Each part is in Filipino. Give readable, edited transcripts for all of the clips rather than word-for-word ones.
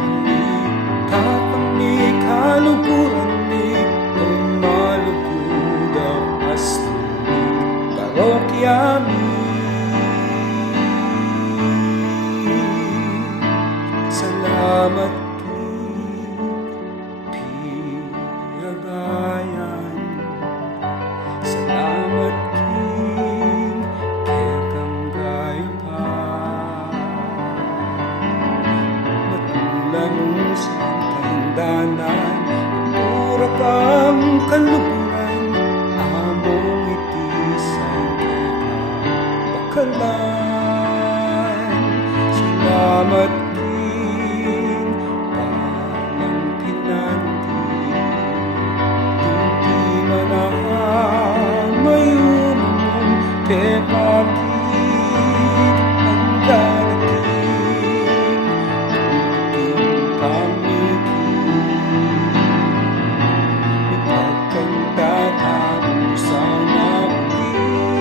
ni tatang ni kaluguran ni umalugod ang astumig parokyami. Salamat Piyagayan, salamat King Kekang Gaypa, matulang sa tandanan, turak ang kaluguran, among itisay Kekang bakalan. Salamat te bakit ang darating tutukin kami ipagkantatago sa napit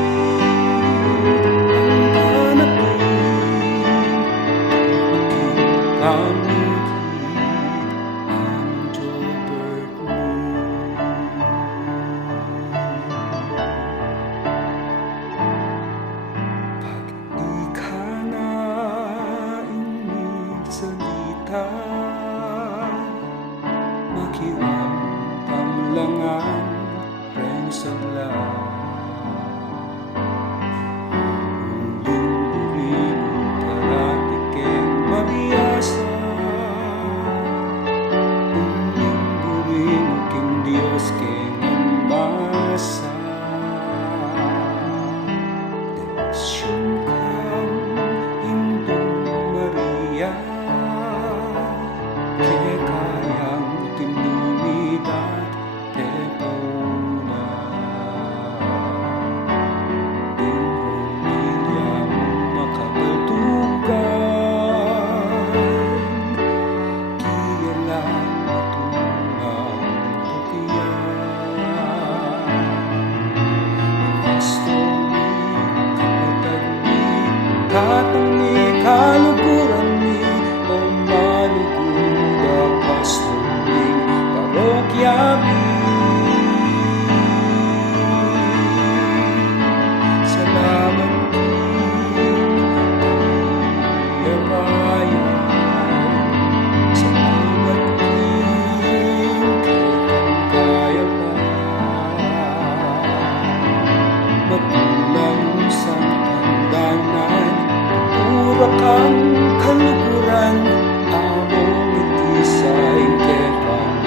ang darating tutukin kami ang Jobert salita, makiwang pamlangan, Prince of Love. Uling-uling paratikeng mabiyasa, uling-uling king Diyos king umbasa. Devotion kang Indong Maria, kayang tinumidad te pauna. Ding humilya mo makabaldugan, kiyalang matungang tukiyan. Gusto ni kapatid ni tatang ni kaluguran ni umalugod pastuming parokyami. Salamat Piyagayan, salamat King Kekang Gaypa, matulang sa tandanan, turak ang kaluguran, among itisay Kekang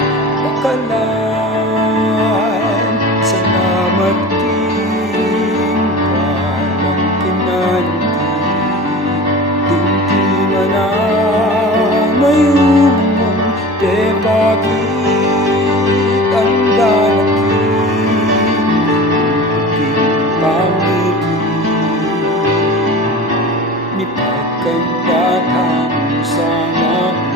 bakalan. Salamat King palang kinanti, tingtiman na mayumong te bakit ang dalaking tutuking pamigin nipagkandatago sa napit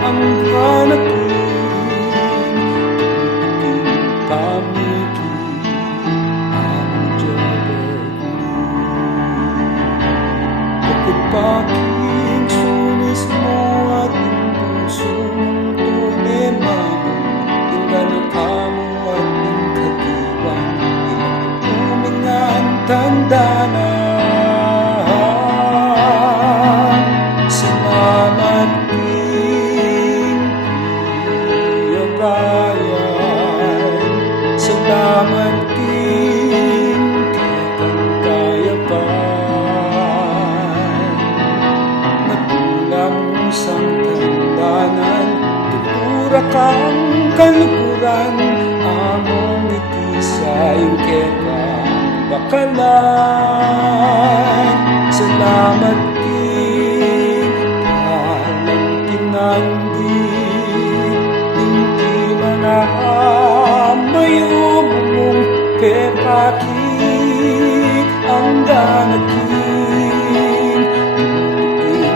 ang hanatin, tutuking pamigin ang Jobert. Bukod pa King sunis mo at ang pusong tunema mo, tinggalan kamo at ang kagiwan, ilang tumingan tandanan. Salamat King Piyagayan, salamat King Kekang Gaypa, matulang sa tandanan, tuturak ang kaluguran, among itisay Kekang bakalan. Salamat King palang kinandi, hindi man mayumong te bakit ang danaking tutuking